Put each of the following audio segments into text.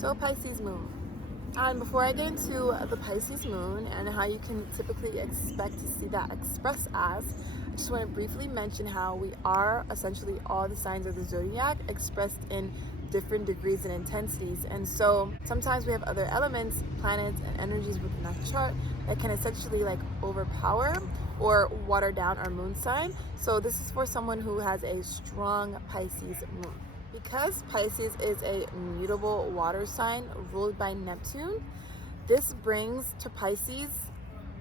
So Pisces Moon. And before I get into the Pisces Moon and how you can typically expect to see that expressed as, I just want to briefly mention how we are essentially all the signs of the zodiac expressed in different degrees and intensities. And so sometimes we have other elements, planets, and energies within that chart that can essentially like overpower or water down our moon sign. So this is for someone who has a strong Pisces moon. Because Pisces is a mutable water sign ruled by Neptune, this brings to Pisces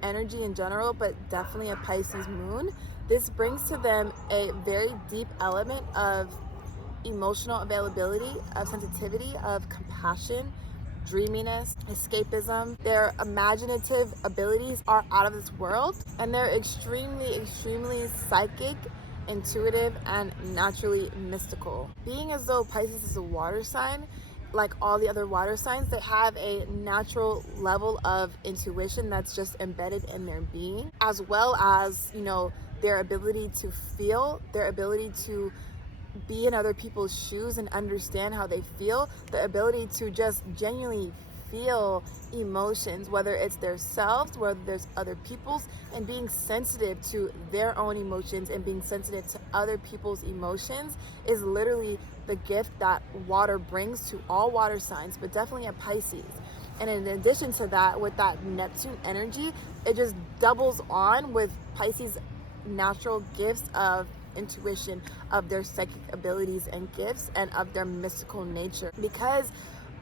energy in general, but definitely a Pisces moon. This brings to them a very deep element of emotional availability, of sensitivity, of compassion, dreaminess, escapism. Their imaginative abilities are out of this world, and they're extremely psychic, intuitive, and naturally mystical. Being as though Pisces is a water sign, like all the other water signs, they have a natural level of intuition that's just embedded in their being, as well as, their ability to feel, their ability to be in other people's shoes and understand how they feel, the ability to just genuinely feel emotions, whether it's their selves, whether there's other people's, and being sensitive to their own emotions and being sensitive to other people's emotions is literally the gift that water brings to all water signs, but definitely a Pisces. And in addition to that, with that Neptune energy, it just doubles on with Pisces' natural gifts of intuition, of their psychic abilities and gifts, and of their mystical nature. Because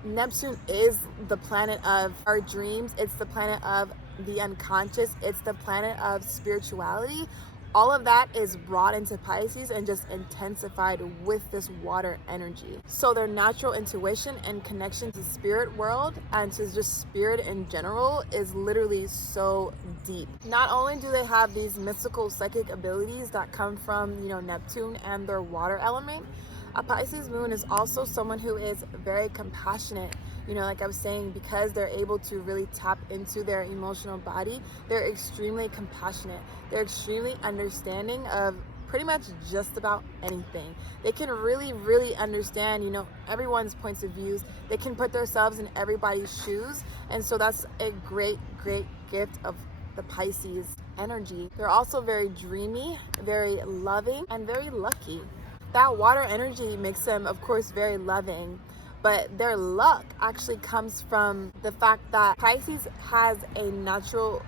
Neptune is the planet of our dreams, it's the planet of the unconscious, it's the planet of spirituality. All of that is brought into Pisces and just intensified with this water energy. So their natural intuition and connection to spirit world and to just spirit in general is literally so deep. Not only do they have these mystical psychic abilities that come from, Neptune and their water element, a Pisces moon is also someone who is very compassionate. Like I was saying, because they're able to really tap into their emotional body, they're extremely compassionate. They're extremely understanding of pretty much just about anything. They can really understand, everyone's points of views. They can put themselves in everybody's shoes. And so that's a great gift of the Pisces energy. They're also very dreamy, very loving, and very lucky. That water energy makes them, of course, very loving. But their luck actually comes from the fact that Pisces has a natural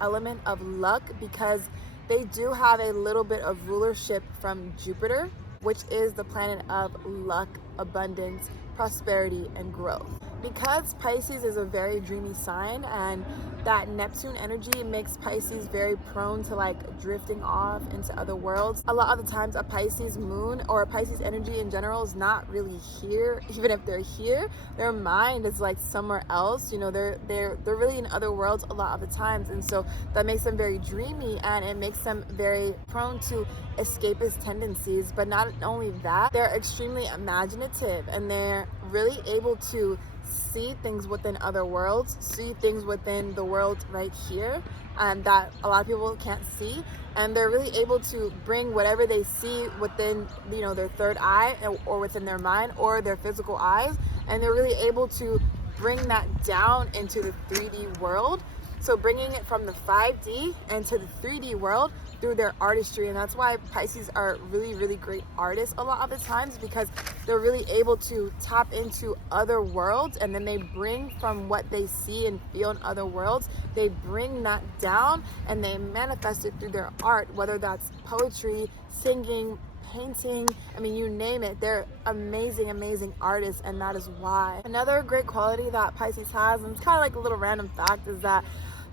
element of luck because they do have a little bit of rulership from Jupiter, which is the planet of luck, abundance, prosperity, and growth. Because Pisces is a very dreamy sign, and that Neptune energy makes Pisces very prone to like drifting off into other worlds. A lot of the times a Pisces moon or a Pisces energy in general is not really here. Even if they're here, their mind is like somewhere else. They're really in other worlds a lot of the times, and so that makes them very dreamy, and it makes them very prone to escapist tendencies. But not only that, they're extremely imaginative, and they're really able to see things within other worlds, see things within the world right here, and that a lot of people can't see. And they're really able to bring whatever they see within, their third eye or within their mind or their physical eyes, and they're really able to bring that down into the 3D world. So bringing it from the 5D into the 3D world through their artistry. And that's why Pisces are really great artists a lot of the times, because they're really able to tap into other worlds, and then they bring from what they see and feel in other worlds, they bring that down and they manifest it through their art, whether that's poetry, singing, painting, you name it. They're amazing artists, and that is why. Another great quality that Pisces has, and it's kind of like a little random fact, is that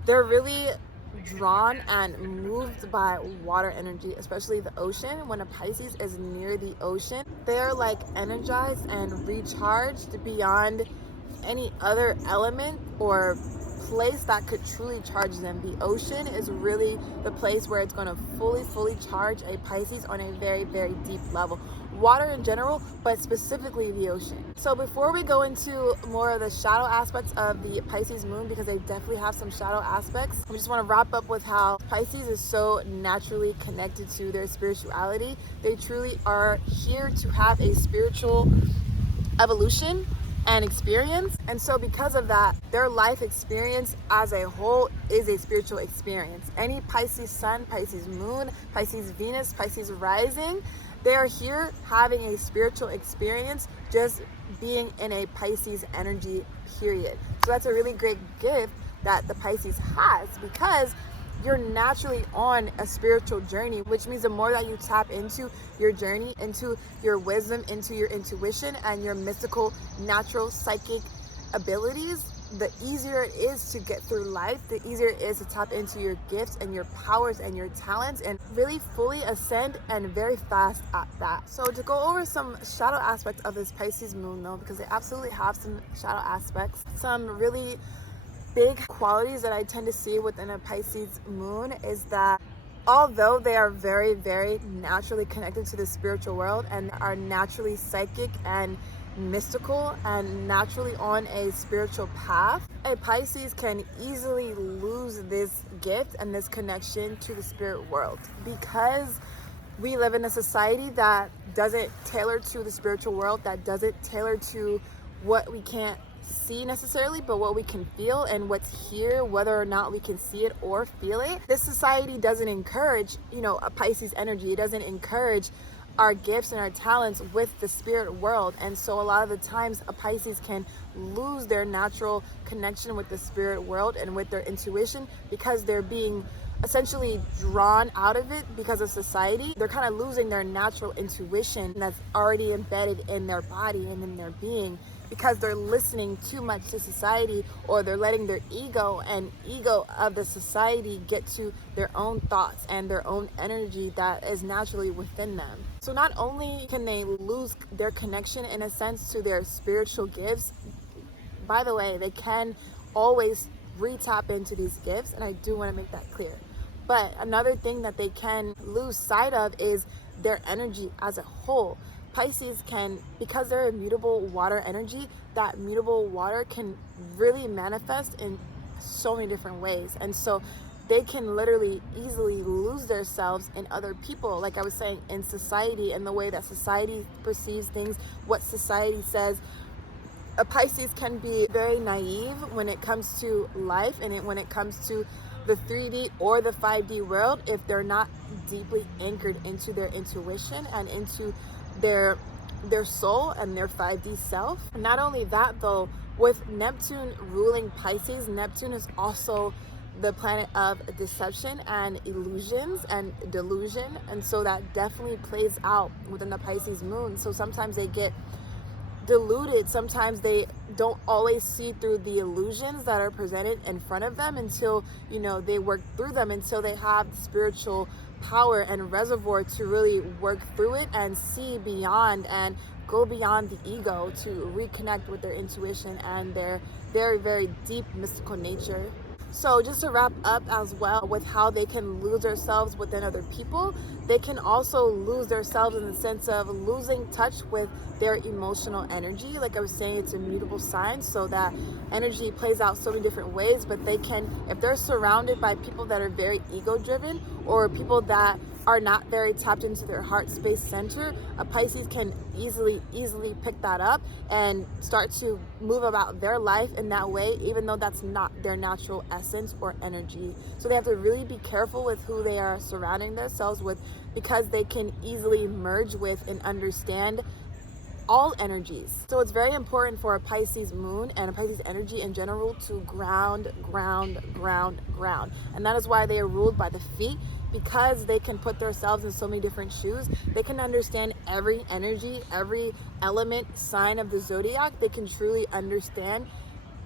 they're really drawn and moved by water energy, especially the ocean. When a Pisces is near the ocean, they're like energized and recharged beyond any other element or place that could truly charge them. The ocean is really the place where it's going to fully charge a Pisces on a very deep level. Water in general, but specifically the ocean. So before we go into more of the shadow aspects of the Pisces moon, because they definitely have some shadow aspects, we just want to wrap up with how Pisces is so naturally connected to their spirituality. They truly are here to have a spiritual evolution and experience. And so because of that, their life experience as a whole is a spiritual experience. Any Pisces sun, Pisces moon, Pisces Venus, Pisces rising, they are here having a spiritual experience, just being in a Pisces energy, period. So that's a really great gift that the Pisces has, because you're naturally on a spiritual journey, which means the more that you tap into your journey, into your wisdom, into your intuition and your mystical, natural, psychic abilities, the easier it is to get through life, the easier it is to tap into your gifts and your powers and your talents and really fully ascend, and very fast at that. So to go over some shadow aspects of this Pisces moon though, because they absolutely have some shadow aspects, some really big qualities that I tend to see within a Pisces moon is that although they are very, very naturally connected to the spiritual world and are naturally psychic and mystical and naturally on a spiritual path, a Pisces can easily lose this gift and this connection to the spirit world, because we live in a society that doesn't tailor to the spiritual world, that doesn't tailor to what we can't see necessarily, but what we can feel and what's here, whether or not we can see it or feel it. This society doesn't encourage, a Pisces energy. It doesn't encourage our gifts and our talents with the spirit world. And so a lot of the times a Pisces can lose their natural connection with the spirit world and with their intuition, because they're being essentially drawn out of it because of society. They're kind of losing their natural intuition that's already embedded in their body and in their being, because they're listening too much to society, or they're letting their ego of the society get to their own thoughts and their own energy that is naturally within them. So not only can they lose their connection in a sense to their spiritual gifts, by the way, they can always re-tap into these gifts, and I do want to make that clear. But another thing that they can lose sight of is their energy as a whole. Pisces can, because they're a mutable water energy, that mutable water can really manifest in so many different ways. And so they can literally easily lose themselves in other people, like I was saying, in society, and the way that society perceives things, what society says. A Pisces can be very naive when it comes to life and when it comes to the 3D or the 5D world, if they're not deeply anchored into their intuition and into their soul and their 5D self. Not only that though, with Neptune ruling Pisces, Neptune is also the planet of deception and illusions and delusion, and so that definitely plays out within the Pisces moon. So sometimes they get deluded, sometimes they don't always see through the illusions that are presented in front of them until they work through them, until they have the spiritual power and reservoir to really work through it and see beyond and go beyond the ego, to reconnect with their intuition and their very, very deep mystical nature. So just to wrap up as well with how they can lose themselves within other people, they can also lose themselves in the sense of losing touch with their emotional energy. Like I was saying, it's a mutable sign, so that energy plays out so many different ways, but they can, if they're surrounded by people that are very ego driven or people that are not very tapped into their heart space center, a Pisces can easily pick that up and start to move about their life in that way, even though that's not their natural essence or energy. So they have to really be careful with who they are surrounding themselves with, because they can easily merge with and understand all energies. So it's very important for a Pisces moon and a Pisces energy in general to ground. And that is why they are ruled by the feet, because they can put themselves in so many different shoes. They can understand every energy, every element, sign of the zodiac. They can truly understand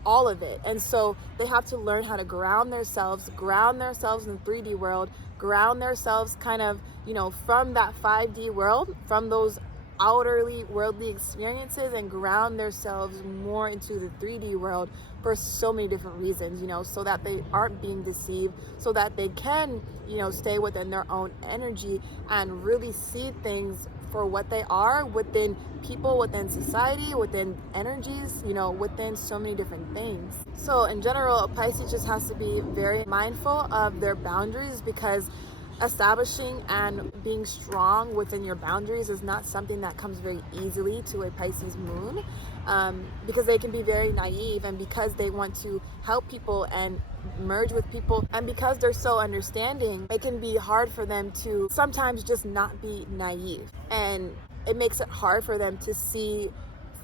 all of it. And so they have to learn how to ground themselves in the 3D world, ground themselves kind of, from that 5D world, from those outerly worldly experiences, and ground themselves more into the 3D world for so many different reasons, so that they aren't being deceived, so that they can, stay within their own energy and really see things for what they are within people, within society, within energies, within so many different things. So in general, a Pisces just has to be very mindful of their boundaries, because establishing and being strong within your boundaries is not something that comes very easily to a Pisces moon, because they can be very naive, and because they want to help people and merge with people, and because they're so understanding, it can be hard for them to sometimes just not be naive, and it makes it hard for them to see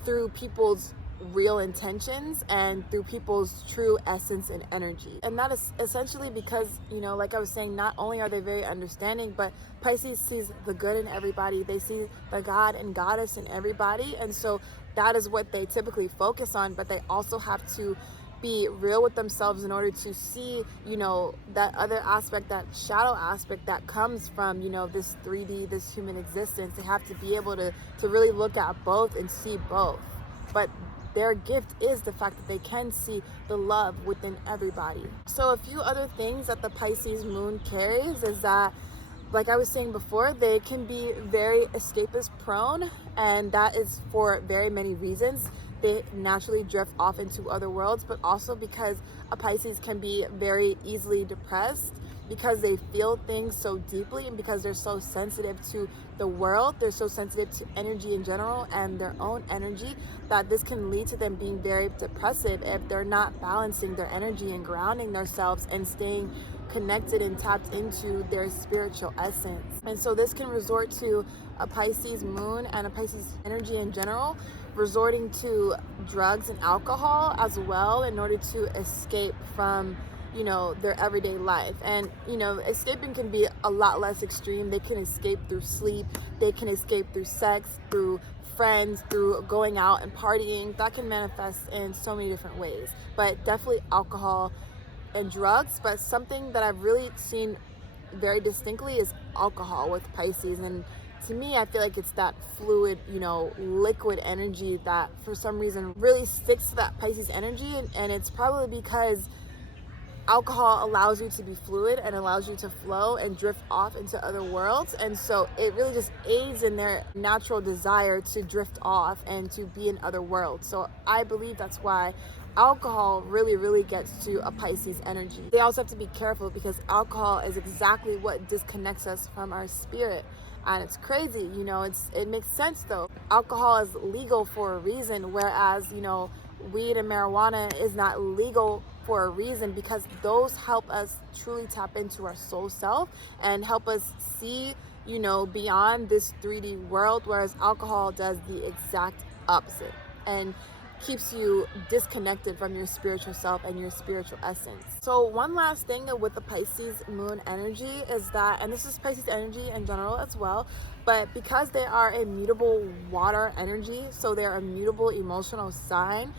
through people's real intentions and through people's true essence and energy. And that is essentially because, like I was saying, not only are they very understanding, but Pisces sees the good in everybody. They see the God and goddess in everybody. And so that is what they typically focus on, but they also have to be real with themselves in order to see, that other aspect, that shadow aspect that comes from, this 3D, this human existence. They have to be able to really look at both and see both. But their gift is the fact that they can see the love within everybody. So a few other things that the Pisces moon carries is that, like I was saying before, they can be very escapist prone, and that is for very many reasons. They naturally drift off into other worlds, but also because a Pisces can be very easily depressed because they feel things so deeply, and because they're so sensitive to the world, they're so sensitive to energy in general and their own energy, that this can lead to them being very depressive if they're not balancing their energy and grounding themselves and staying connected and tapped into their spiritual essence. And so this can resort to a Pisces moon and a Pisces energy in general resorting to drugs and alcohol as well in order to escape from their everyday life. And escaping can be a lot less extreme. They can escape through sleep, they can escape through sex, through friends, through going out and partying. That can manifest in so many different ways, but definitely alcohol and drugs. But something that I've really seen very distinctly is alcohol with Pisces. And to me, I feel like it's that fluid, liquid energy that for some reason really sticks to that Pisces energy. And it's probably because alcohol allows you to be fluid and allows you to flow and drift off into other worlds. And so it really just aids in their natural desire to drift off and to be in other worlds. So I believe that's why alcohol really, really gets to a Pisces energy. They also have to be careful because alcohol is exactly what disconnects us from our spirit. And it's crazy, it makes sense though. Alcohol is legal for a reason, whereas, weed and marijuana is not legal for a reason, because those help us truly tap into our soul self and help us see, beyond this 3D world, whereas alcohol does the exact opposite and keeps you disconnected from your spiritual self and your spiritual essence. So one last thing with the Pisces moon energy is that, and this is Pisces energy in general as well, but because they are a mutable water energy, so they're a mutable emotional sign,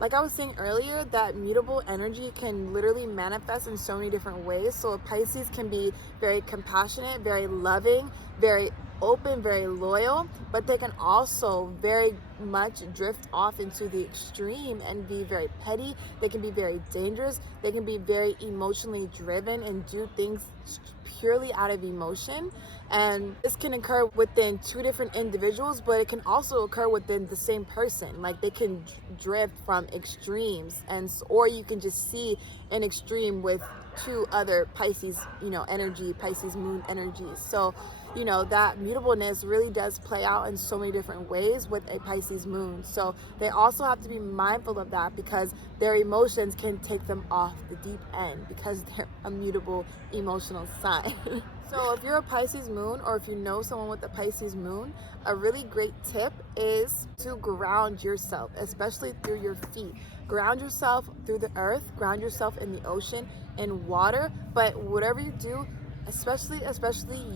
like I was saying earlier, that mutable energy can literally manifest in so many different ways. So a Pisces can be very compassionate, very loving, very open, very loyal, but they can also very much drift off into the extreme and be very petty. They can be very dangerous. They can be very emotionally driven and do things purely out of emotion. And this can occur within two different individuals, but it can also occur within the same person. Like they can drift from extremes, or you can just see an extreme with two other Pisces, Pisces moon energies. So, that mutableness really does play out in so many different ways with a Pisces moon. So they also have to be mindful of that, because their emotions can take them off the deep end because they're a mutable emotional sign. So if you're a Pisces moon, or if you know someone with a Pisces moon, a really great tip is to ground yourself, especially through your feet. Ground yourself through the earth, ground yourself in the ocean, in water, but whatever you do, especially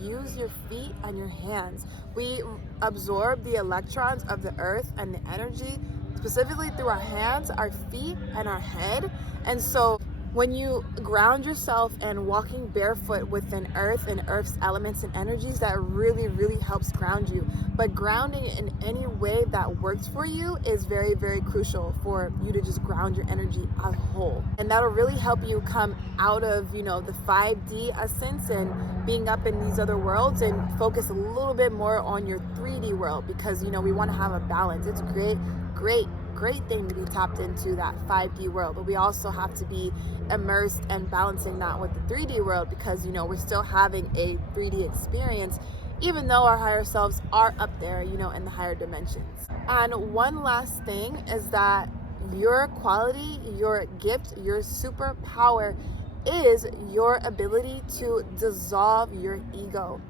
use your feet and your hands. We absorb the electrons of the earth and the energy specifically through our hands, our feet, and our head. And so when you ground yourself and walking barefoot within earth and earth's elements and energies, that really, really helps ground you. But grounding in any way that works for you is very, very crucial for you to just ground your energy as a whole. And that'll really help you come out of, the 5D essence and being up in these other worlds, and focus a little bit more on your 3D world, because, we want to have a balance. It's great great thing to be tapped into that 5D world, but we also have to be immersed and balancing that with the 3D world, because we're still having a 3D experience, even though our higher selves are up there, in the higher dimensions. And one last thing is that your quality, your gift, your superpower is your ability to dissolve your ego.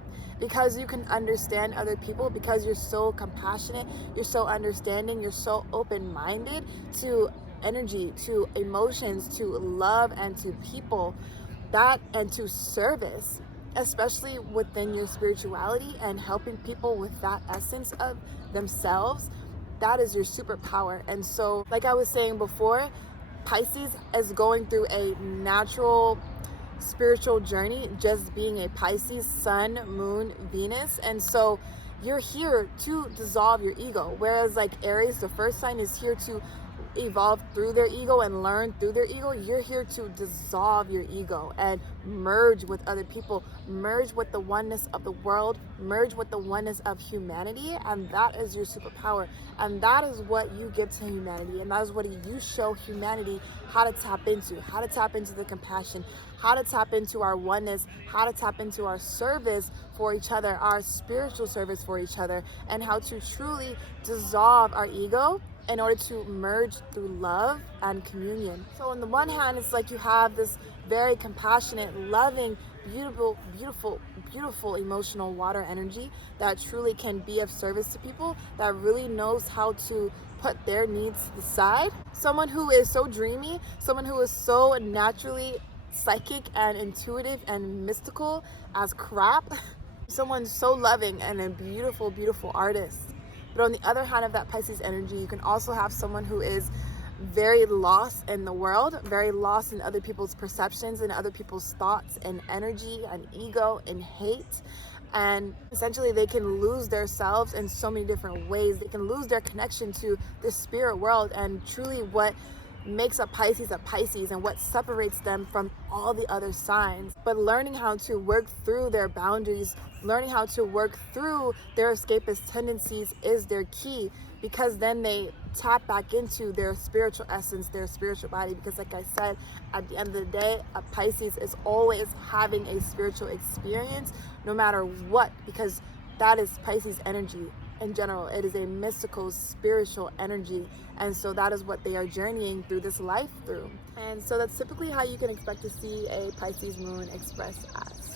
Because you can understand other people, because you're so compassionate, you're so understanding, you're so open-minded to energy, to emotions, to love, and to people, and to service, especially within your spirituality and helping people with that essence of themselves. That is your superpower. And so, like I was saying before, Pisces is going through a natural spiritual journey, just being a Pisces, Sun, Moon, Venus. And so you're here to dissolve your ego. Whereas like Aries, the first sign, is here to evolve through their ego and learn through their ego. You're here to dissolve your ego and merge with other people, merge with the oneness of the world, merge with the oneness of humanity. And that is your superpower. And that is what you give to humanity. And that is what you show humanity how to tap into the compassion, how to tap into our oneness, how to tap into our service for each other, our spiritual service for each other, and how to truly dissolve our ego in order to merge through love and communion. So on the one hand, it's like you have this very compassionate, loving, beautiful emotional water energy that truly can be of service to people, that really knows how to put their needs to the side. Someone who is so dreamy, someone who is so naturally psychic and intuitive and mystical as crap. Someone so loving and a beautiful artist. But on the other hand of that Pisces energy, you can also have someone who is very lost in the world, very lost in other people's perceptions and other people's thoughts and energy and ego and hate. And essentially they can lose themselves in so many different ways. They can lose their connection to the spirit world and truly what makes a Pisces and what separates them from all the other signs. But learning how to work through their boundaries, learning how to work through their escapist tendencies is their key, because then they tap back into their spiritual essence, their spiritual body. Because like I said, at the end of the day, a Pisces is always having a spiritual experience no matter what, because that is Pisces energy. In general, it is a mystical, spiritual energy, and so that is what they are journeying through this life through. And so that's typically how you can expect to see a Pisces moon express as.